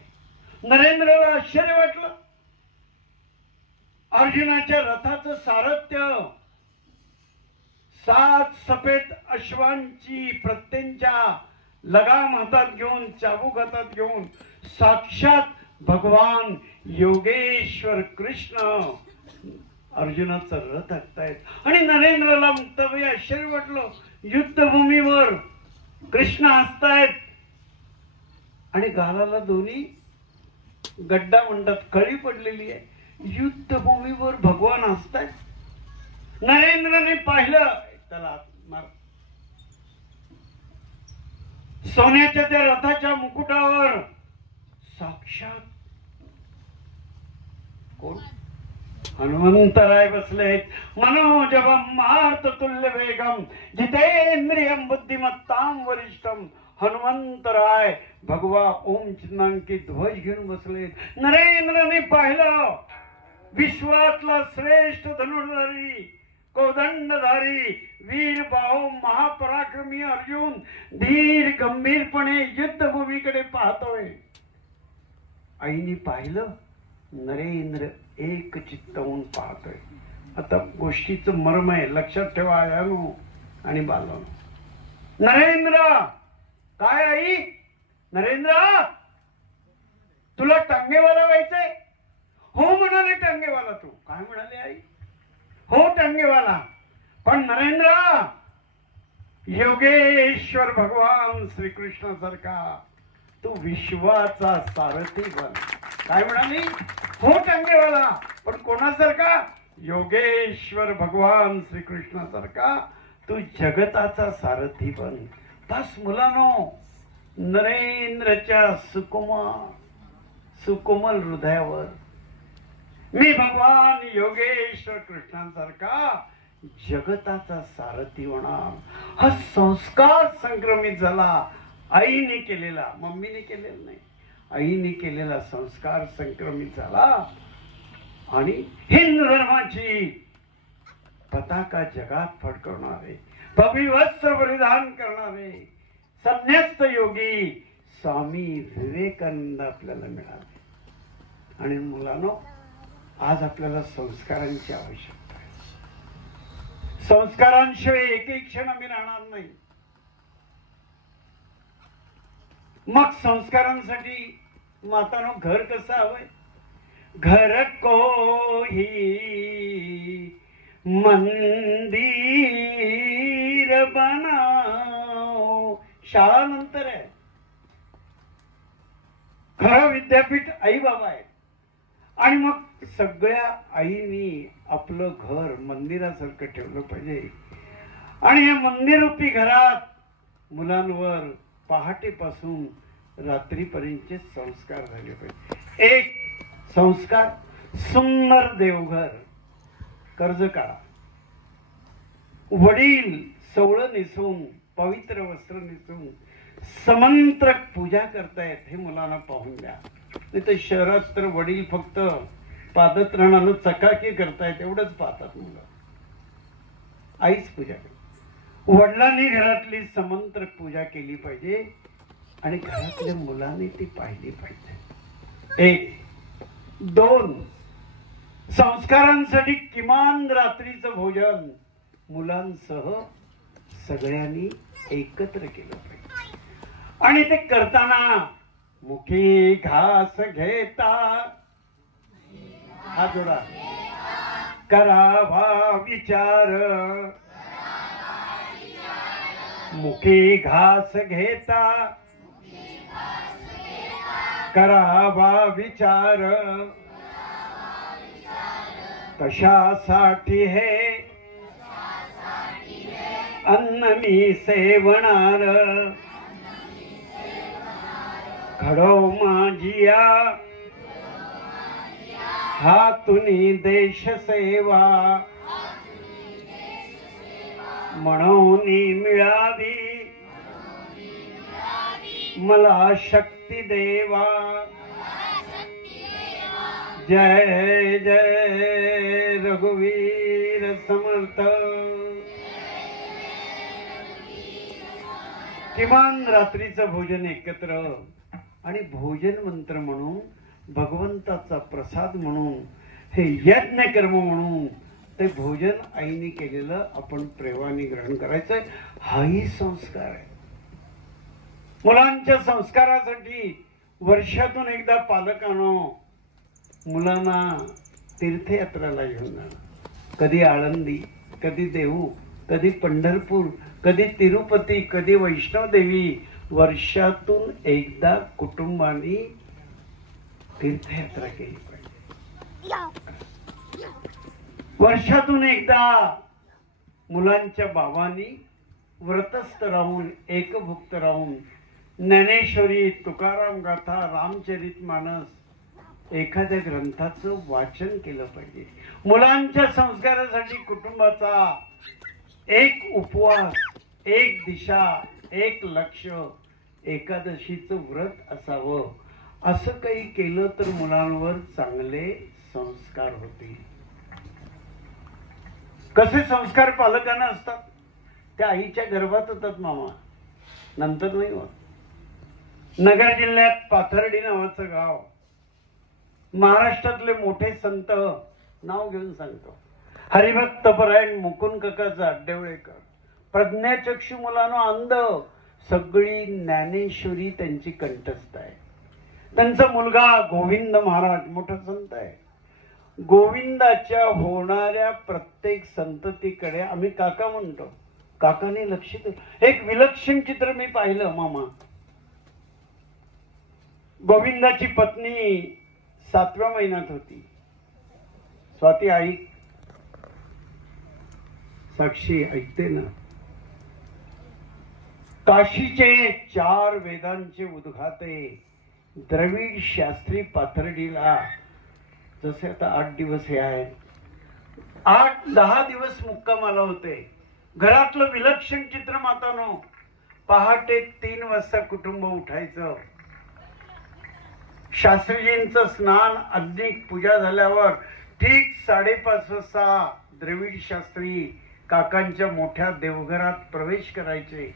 नरेंद्रला आश्चर्य वाटलं. अर्जुनाच्या रथाचं सारथ्य 7 सफेद अश्वांची प्रत्येंच्या लगाम हातात घेऊन, चाबूक हातात घेऊन साक्षात भगवान योगेश्वर कृष्ण अर्जुनाचा रथ हाकतायत. आणि नरेंद्रला मुक्ताबाई आश्चर्य वाटलं. युद्धभूमीवर कृष्ण हसतायत आणि गालाला दोन्ही गड्डा म्हणतात, कळी पडलेली आहे. युद्धभूमीवर भगवान हसतायत. नरेंद्रने पाहिलं, त्याला मार. सोन्याच्या त्या रथाच्या मुकुटावर साक्षात कोण? हनुमंतराय बसलेत. मनोजवम मार्ततुल्य वेगम जितेंद्रियम बुद्धिमत्ताम वरिष्ठम हनुमंतराय भगवा ओम चिन्हांकित ध्वज घेऊन बसले. नरेंद्रने पाहिलं विश्वातला श्रेष्ठ धनुर्धारी कोदंडधारी वीर बाहू महापराक्रमी अर्जुन धीर गंभीरपणे युद्धभूमीकडे पाहतोय. आईने पाहिलं नरेंद्र एक चित्त होऊन पाहतोय. आता गोष्टीचं मर्म आहे, लक्षात ठेवा आयानो आणि बालानो. नरेंद्र, काय आई? नरेंद्र, तुला टांगेवाला व्हायचंय? हो म्हणाले टांगेवाला. तू काय म्हणाले आई? हो टांगेवाला. पण नरेंद्र, योगेश्वर भगवान श्रीकृष्ण सारखा तू विश्वाचा सारथी बन. काय म्हणाली? हो टांगेवाला, पण कोणासारखा? योगेश्वर भगवान श्रीकृष्ण सारखा तू जगताचा सारथी बन. बस मुलानो, नरेंद्रच्या सुकोमल हृदयावर मी भगवान योगेश्वर कृष्णांसारखा जगताचा सारथी होणार. हा संस्कार संक्रमित झाला. आईने केलेला, मम्मीने केलेला नाही, आईने केलेला संस्कार संक्रमित झाला आणि हिंदू धर्माची पताका जगात फडकवणारे, भगवीवस्त्र परिधान करणारे संन्यस्त योगी स्वामी विवेकानंद आपल्याला मिळाले. आणि मुलांनो, आज आपल्याला संस्कारांची आवश्यकता आहे. संस्कारांशिवाय एकही क्षण आम्ही राहणार नाही. मग संस्कारांसाठी मातानो घर कसं हवंय? घर को ही मंदिर बनाओ. शाळा नंतर आहे, खरं विद्यापीठ आई बाबा आहे. आणि मग सगळ्या आईनी आपलं घर मंदिरासारखं ठेवलं पाहिजे. आणि या मंदिररूपी घरात मुलांवर पहाटेपासून रात्रीपर्यंतचे संस्कार झाले पाहिजे. एक संस्कार, सुंदर देवघर, कर्ज काढा. वडील सवळं नेसून, पवित्र वस्त्र नेसून समंत्रक पूजा करतायत हे मुलांना पाहून द्या. नाही तर शहरात तर वडील फक्त पादत्राणानं चकाकी करतायत एवढंच पाहतात मुलं. आईच पूजा करते. वडिलांनी घरातली समंत्रक पूजा केली पाहिजे आणि घरातल्या मुलांनी ती पाहिली पाहिजे. एक. दोन, संस्कारांसाठी किमान रात्रीचं भोजन मुलांसह सगळ्यांनी एकत्र केलं पाहिजे. आणि ते करताना मुखी घास घेता, हा जोडा, करावा विचार. मुखी घास घेता करावा विचार. कशासाठी हे अन्न मी सेवणार. घडो माझिया हातुनी देश सेवा. म्हणून मिळावी मला शक्ती देवा. जय जय रघुवीर समर्थ. किमान रात्रीचं भोजन एकत्र आणि भोजन मंत्र म्हणून, भगवंताचा प्रसाद म्हणून, हे यज्ञ कर्म म्हणून ते भोजन आईने केलेलं आपण प्रेमाने ग्रहण करायचंय. हाही संस्कार आहे. मुलांच्या संस्कारासाठी वर्षातून एकदा पालकांनो मुलांना तीर्थयात्रेला घेऊन जाणार. कधी आळंदी, कधी देहू, कधी पंढरपूर, कधी तिरुपती, कधी वैष्णवदेवी. वर्षातून एकदा कुटुंबानी तीर्थयात्रा केली पाहिजे. वर्षातून एकदा मुलांच्या बाबांनी व्रतस्थ राहून, एकभुक्त राहून ज्ञानेश्वरी, तुकाराम गाथा, रामचरित मानस एखाद्या ग्रंथाचं वाचन केलं पाहिजे. मुलांच्या संस्कारासाठी कुटुंबाचा एक उपवास, एक दिशा, एक लक्ष एकादशीचं व्रत असावं, असं काही केलं तर मुलांवर चांगले संस्कार होतील. कसे संस्कार पालकांना असतात? त्या आईच्या गर्भात होतात मामा, नंतर नाही होत. नगर जिल्ह्यात पाथर्डी नावाचं गाव, महाराष्ट्रातले मोठे संत, नाव घेऊन सांगतो, हरिभक्त परायण मुकुंद काका अड्डेवळेकर, प्रज्ञाचक्षू मुलांना अंध, सगळी ज्ञानेश्वरी त्यांची कंठस्थ आहे. त्यांचा मुलगा गोविंद महाराज मोठा संत आहे. गोविंदाच्या होणाऱ्या प्रत्येक संततीकडे आम्ही काका म्हणतो. काकाने लक्ष दिलं. एक विलक्षण चित्र मी पाहिलं मामा. गोविंदाची पत्नी 7व्या महिन्यात होती. स्वाती आई साक्षी ऐकते ना. काशीचे 4 वेदांचे उद्घाते द्रविड शास्त्री पाथर्डीला, जसे आता 8 दिवस हे आहेत, 8-10 दिवस मुक्कामाला होते. घरातलं विलक्षण चित्र मातानो. पहाटे 3 वाजता कुटुंब उठायचं. शास्त्रीजींचं स्नान, अग्निक पूजा झाल्यावर ठीक 5:30 वाजता द्रविड शास्त्री काकांच्या मोठ्या देवघरात प्रवेश करायचे.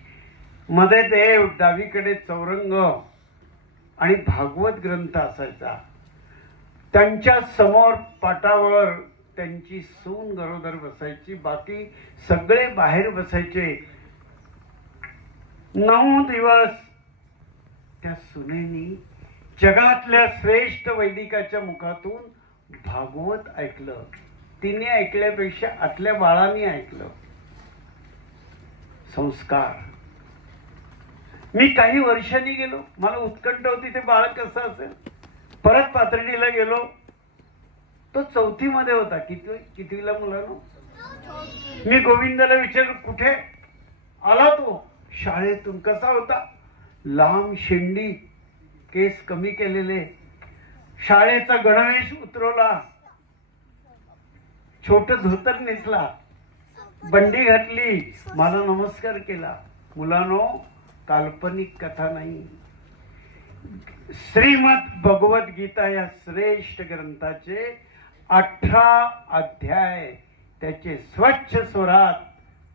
मध्ये देव, डावीकडे चौरंग आणि भागवत ग्रंथ असायचा. त्यांच्या समोर पाटावर त्यांची सून गरोदर बसायची, बाकी सगळे बाहेर बसायचे. 9 दिवस त्या सुनेनी जगातल्या श्रेष्ठ वैदिकाच्या मुखातून भागवत ऐकलं. तिने ऐकल्यापेक्षा आतल्या बाळाने ऐकलं. संस्कार. मी काही वर्षांनी गेलो, मला उत्कंठ होती ते बाळ कसं असेल. परत पाथर्डीला गेलो, तो 4थी मध्ये होता. कितवीला मुलांनो? मी गोविंदाला विचारलं, कुठे आला तो? शाळेतून. कसा होता? लांब शेंडी, केस कमी केलेले, शाळेचा गणवेश उतरवला, छोट धोतर नेसला, बंडी घातली, मला नमस्कार केला. मुलांनो, काल्पनिक कथा नाही. श्रीमद भगवत गीता या श्रेष्ठ ग्रंथाचे 18 अध्याय त्याचे स्वच्छ स्वरात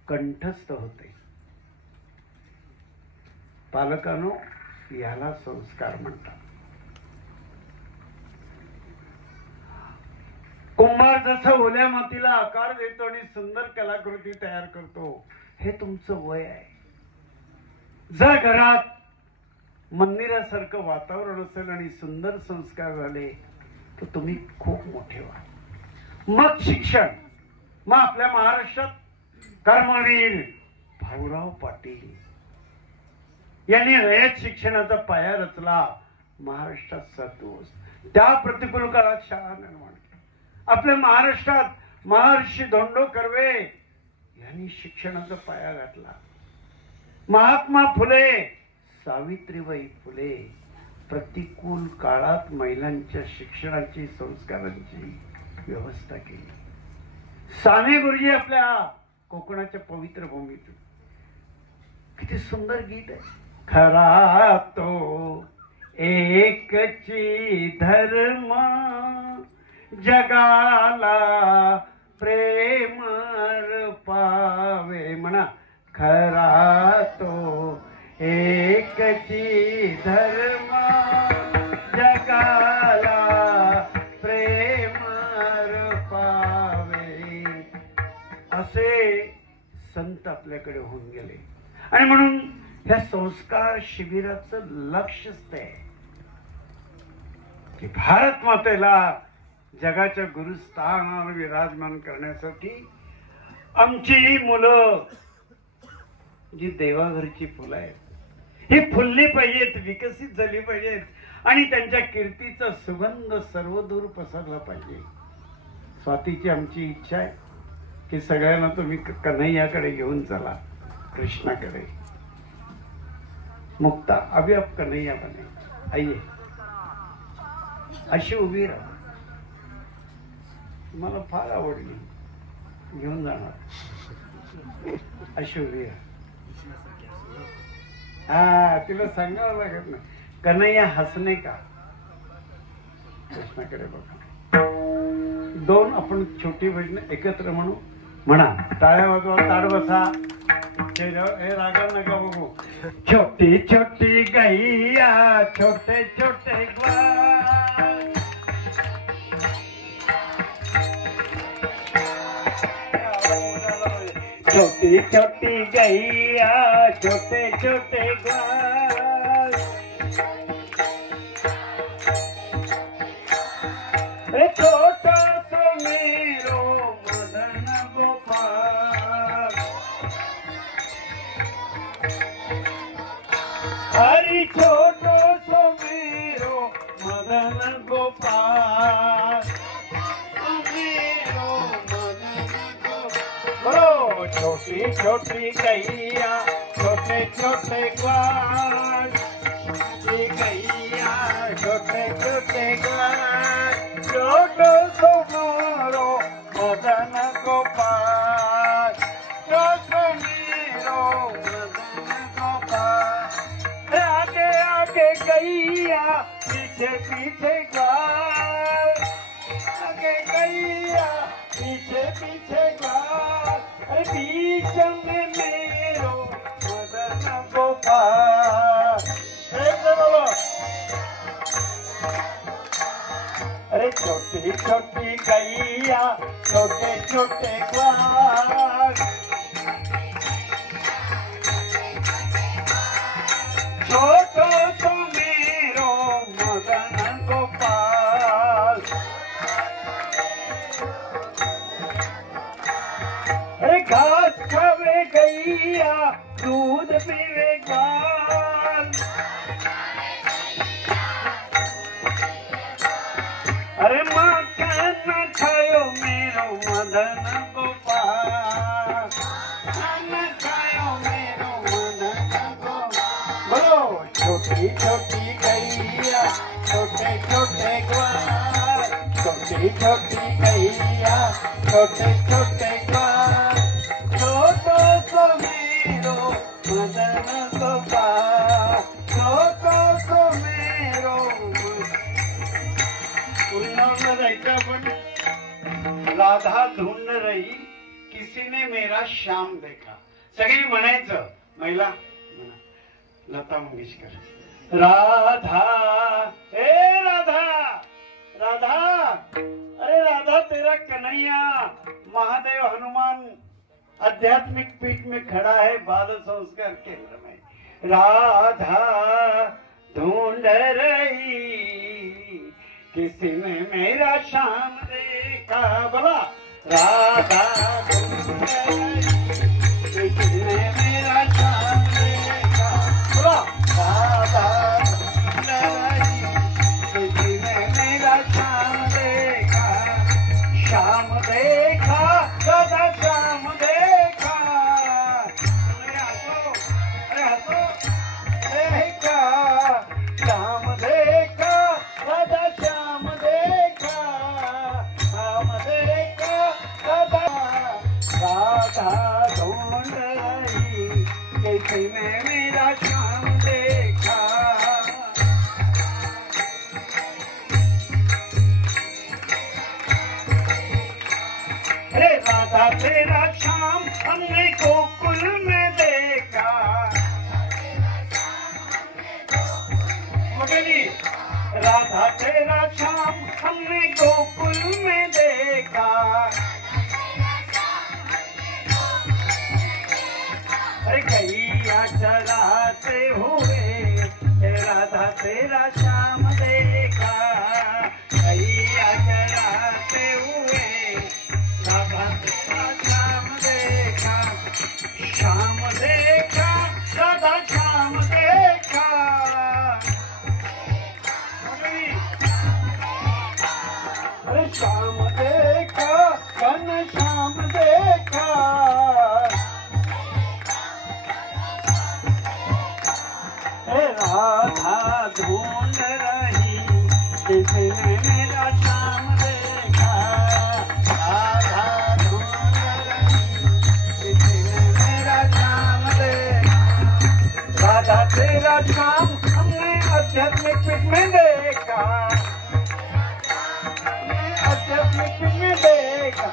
कंठस्थ होते. पालकांनो, याला संस्कार म्हणतात. कुंभार जसा ओल्या मातीला आकार देतो आणि सुंदर कलाकृती तयार करतो, हे तुमचं वय आहे. जर घरात मंदिरासारखं वातावरण असेल आणि सुंदर संस्कार झाले तर तुम्ही खूप मोठे व्हा. मग शिक्षण. मग आपल्या महाराष्ट्रात कर्मवीर भाऊराव पाटील यांनी रयत शिक्षणाचा पाया रचला. महाराष्ट्रात सतोष त्या प्रतिकूल काळात शाळा निर्माण केली. आपल्या महाराष्ट्रात महर्षी धोंडो कर्वे यांनी शिक्षणाचा पाया घातला. महात्मा फुले, सावित्रीबाई फुले प्रतिकूल काळात महिलांच्या शिक्षणाची, संस्कारांची व्यवस्था केली. साने गुरुजी आपल्या कोकणाच्या पवित्र भूमीतून किती सुंदर गीत आहे. खरा तो एकची धर्म जगाला प्रेम पावे. म्हणा, खरा तो एकची धर्म जगाला प्रेम पावे. असे संत आपल्याकडे होऊन गेले. आणि म्हणून ह्या संस्कार शिबिराचं लक्ष्यच ते की भारत मातेला जगाच्या गुरुस्थानावर विराजमान करण्यासाठी आमची मुलं जी देवाघरची फुलं आहेत, ही फुलली पाहिजेत, विकसित झाली पाहिजेत आणि त्यांच्या कीर्तीचा सुगंध सर्वदूर पसरला पाहिजे. स्वातीची आमची इच्छा आहे की सगळ्यांना तुम्ही कन्हैयाकडे घेऊन चला, कृष्णाकडे. मुक्ता, अभी आप कन्हैया बने, आइए. अशी उभी राहा. मला फार आवडली, घेऊन जाणार. अशी उभी राहा. हा तिला सांगावं लागत ना कन्हैया हसणे का कृष्णाकडे बघा दोन आपण छोटी भजन एकत्र म्हणू म्हणा टाळ्या वाजवा ताड बसा हे रागव नका बघू छोटी छोटी गैया छोटे छोटे ग्वाल छोटी छोटी गैया छोटे छोटे ग्वाल छोटा तो मेरो मदन गोपाल हरि छोटो सो मेरो मदन गोपाल मेरो मदन गोपाल छोटी छोटी गैया छोटे छोटे ग्वाल गैया छोटे छोटे ग्वाल छोटो सो मेरो मदन गोपाल छोटो मेरो मदन गोपाल आगे आगे गैया पीछे पीछे ग्वाल आगे गैया पीछे पीछे ग्वाल बीच में मेरो मदन गोपाल बोलो अरे छोटी छोटी गैया छोटे छोटे ग्वाल छोटो तो मेरो मदन गोपाल अरे घास खावे गैया दूध पीवे ग्वाल अरे मक्खन खायो मेरो मदन गोपाल खायो मेरो मदन गोपाल बोलो छोटी छोटी गैया छोटे छोटे ग्वाल छोटी छोटी गैया छोटे छोटे ग्वाल छोटो सो मेरो मदन गोपाल छोटो सो मेरो राधा ढूंढ रही किसी ने मेरा श्याम देखा सगळी म्हणायचं महिला म्हणा लता मंगेशकर राधा ए राधा राधा अरे राधा तेरा कन्हैया महादेव हनुमान आध्यात्मिक पीठ में खड़ा है बाल संस्कार केंद्र में राधा ढूंढ रही किसी ने मेरा श्याम देखा बोला राधा ढूंढ रही किसी ने मेरा श्याम देखा बोला राधा ढूंढ रही किसी ने मेरा श्याम देखा श्याम देखा राधा श्याम देखा अरे हंसो देखा श्याम देखा राधा श्याम देखा श्याम देखा राधा राधा ढूंढ रही किसी ने मेरा श्याम देखा अरे राधा तेरा श्याम हमने गोकुल में देखा मगनी राधा तेरा श्याम हमने गोकुल में देखा अरे गैया चराते हुए राधा तेरा श्याम देखा गैया चराते हुए राधा तेरा श्याम देखा श्याम देखा राधा श्याम देखा अरे श्याम देखा घन श्याम देखा राधा ढूंढ रही किसी ने मेरा श्याम देखा राधा ढूंढ रही किसी ने मेरा श्याम देखा आध्यात्मिक पिक में देखा, आध्यात्मिक पिक में देखा,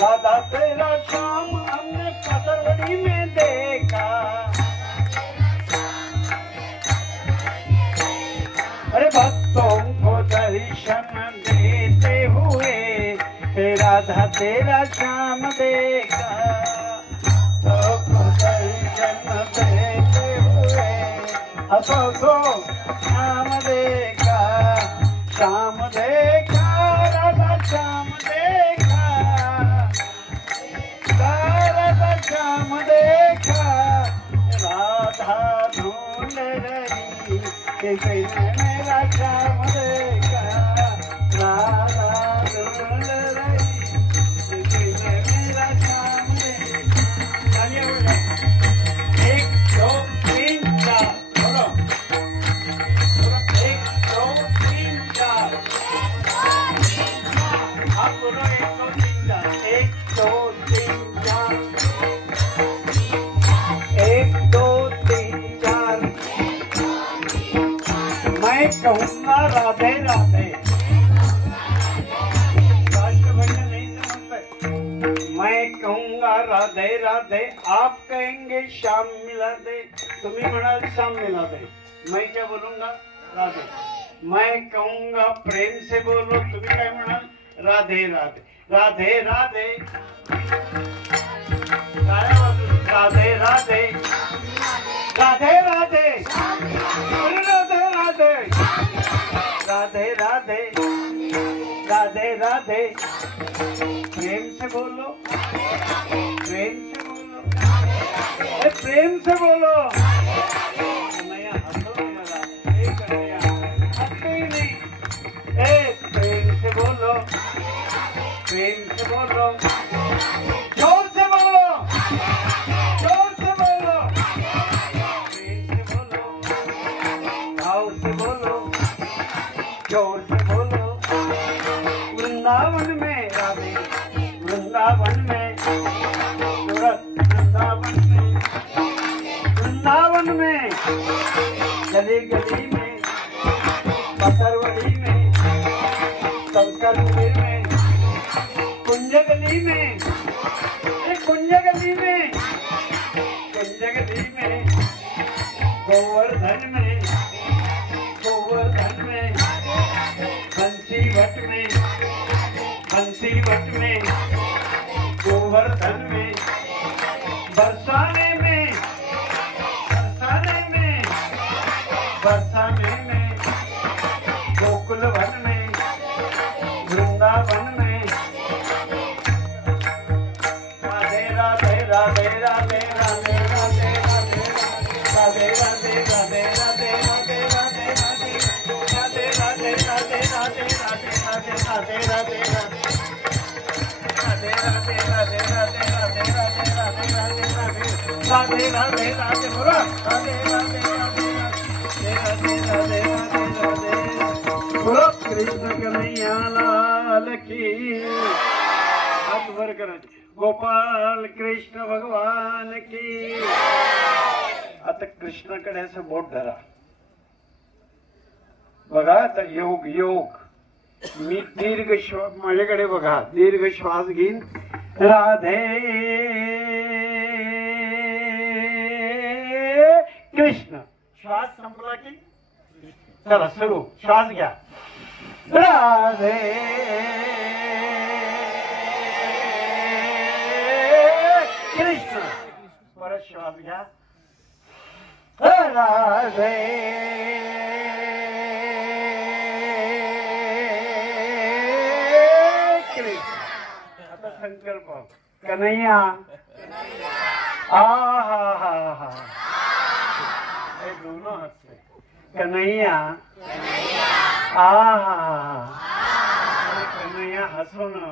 राधा तेरा श्याम हमने पतरवड़ी में देखा। अरे भक्तों को दर्शन देते हुए राधा तेरा श्याम देखा, हसो तो श्याम देखा, श्याम देखा, राधा श्याम देखा, राधा श्याम देखा, राधा ढूंढ रही कि मेरा श्याम देखा, राधा ढूंढ रही कि मेरा श्याम देखा। एक दो तीन चार बोलो, एक दो तीन चार, आप बोलो एक दो तीन चार, एक दो तीन चार, एक दो तीन चार। मैं कहूँगा राधे राधे, राष्ट्रभंड नहीं समझते। मैं कहूँगा राधे राधे, आप कहेंगे श्याम मिला दे, तुम्हें म्हणाल श्याम मिला दे, मैं क्या बोलूंगा राधे। मैं कहूँगा प्रेम से बोलो, तुम्हें क्या म्हणाल राधे राधे, राधे राधे, राधे राधे, राधे राधे, राधे राधे, राधे राधे, राधे राधे। प्रेम से बोलो, प्रेम से बोलो, प्रेम से बोलो। कन्हैया हंसो जरा, कन्हैया हंसते ही नहीं। प्रेम से बोलो, प्रेम से बोलो, जोर से बोलो, जोर से बोलो, प्रेम से बोलो, भाव से बोलो, जोर से बोलो। वृंदावन में राधे, वृंदावन में सूरत, वृंदावन में, वृंदावन में, गली गली में, पतरवड़ी में, शंकर मंदिर में, कुंज गली में, कुंज गली में, कुंज गली में, गोवर्धन में, गोवर्धन में, बंसी भट्ट में, बंसी भट्ट में, गोवर्धन में, बरसाने में, बरसाने में, बरसाने में, गोकुल वन में, वृंदावन में। राधे राधे, राधे राधे, राधे राधे, राधे राधे, राधे राधे, राधे राधे, राधे राधे, राधे राधे, राधे राधे, राधे राधे, राधे राधे, राधे राधे, राधे राधे, राधे राधे, राधे राधे, राधे राधे, राधे बोलो, राधे राधे, राधे राधे, राधे राधे, राधे बोलो। कृष्ण कन्हैया लाल की, हाथ भर कर गोपाल कृष्ण भगवान की। आता कृष्णाकडे असं बोट धरा बघा, आता योग योग। मी दीर्घ श्वास, माझ्याकडे बघा, दीर्घ श्वास घेईन, राधे कृष्ण, श्वास संपला की चला सुरू, श्वास घ्या, राधे कृष्ण, परत श्वास घ्या, राधे कृष्ण। आता संकल्प, कन्हैया, आ हा हा हा, दोनों हाथ से, कन्हैया, आ हा, कन्हैया हंसो ना,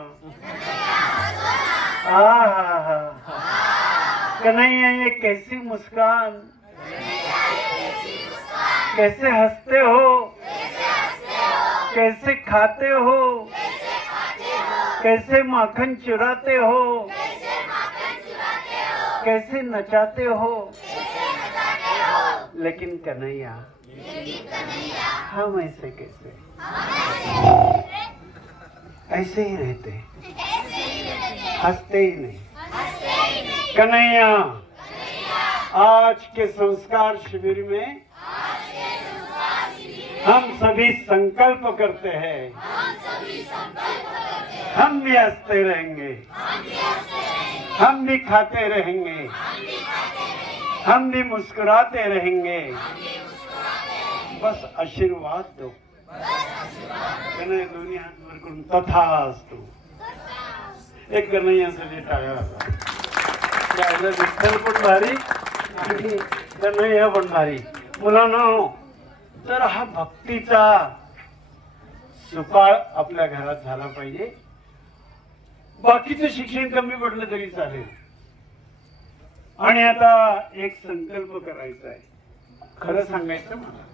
आ हा, कन्हैया ये कैसी मुस्कान, कैसे हंसते हो, कैसे खाते हो, कैसे माखन चुराते हो, कैसे नचाते हो। लेकिन कन्हैया हम ऐसे कैसे, ऐसे ही रहते, हंसते ही नहीं। कन्हैया, आज के संस्कार शिविर में हम सभी संकल्प करते हैं, हम भी हंसते रहेंगे, हम भी खाते रहेंगे, हम भी मुस्कुराते रहेंगे। बस आशीर्वाद दो। कन्हैया दोन्ही हात वर करून तथास्तु। एक कन्हैयासाठी टाळ्या वाजवा. त्याला विठ्ठल पण भारी आणि कन्हैया पण भारी. मुलांनो, तर हा भक्तीचा सुकाळ आपल्या घरात झाला पाहिजे. बाकीचं शिक्षण कमी पडलं तरी चालेल. आणि आता एक संकल्प करायचा आहे. खरं सांगायचं मला,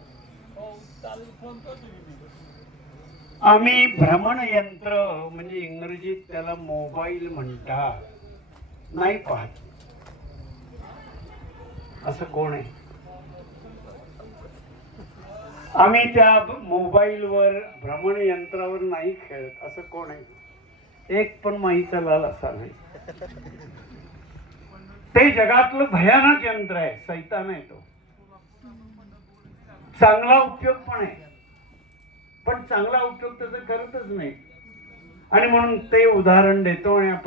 आम्ही भ्रमण यंत्र म्हणजे इंग्रजीत त्याला मोबाईल म्हणतात, नाही पाहत. असं कोण आहे? आम्ही त्या मोबाईलवर भ्रमण यंत्रावर नाही खेळत. असं कोण आहे? एक पण माईचा लाल असा नाही. ते जगातलं भयानक यंत्र आहे, सैतान आहे तो. चांगला उपयोग पण आहे, पण चांगला उपयोग त्याचा करतच नाही. आणि म्हणून ते उदाहरण देतो आणि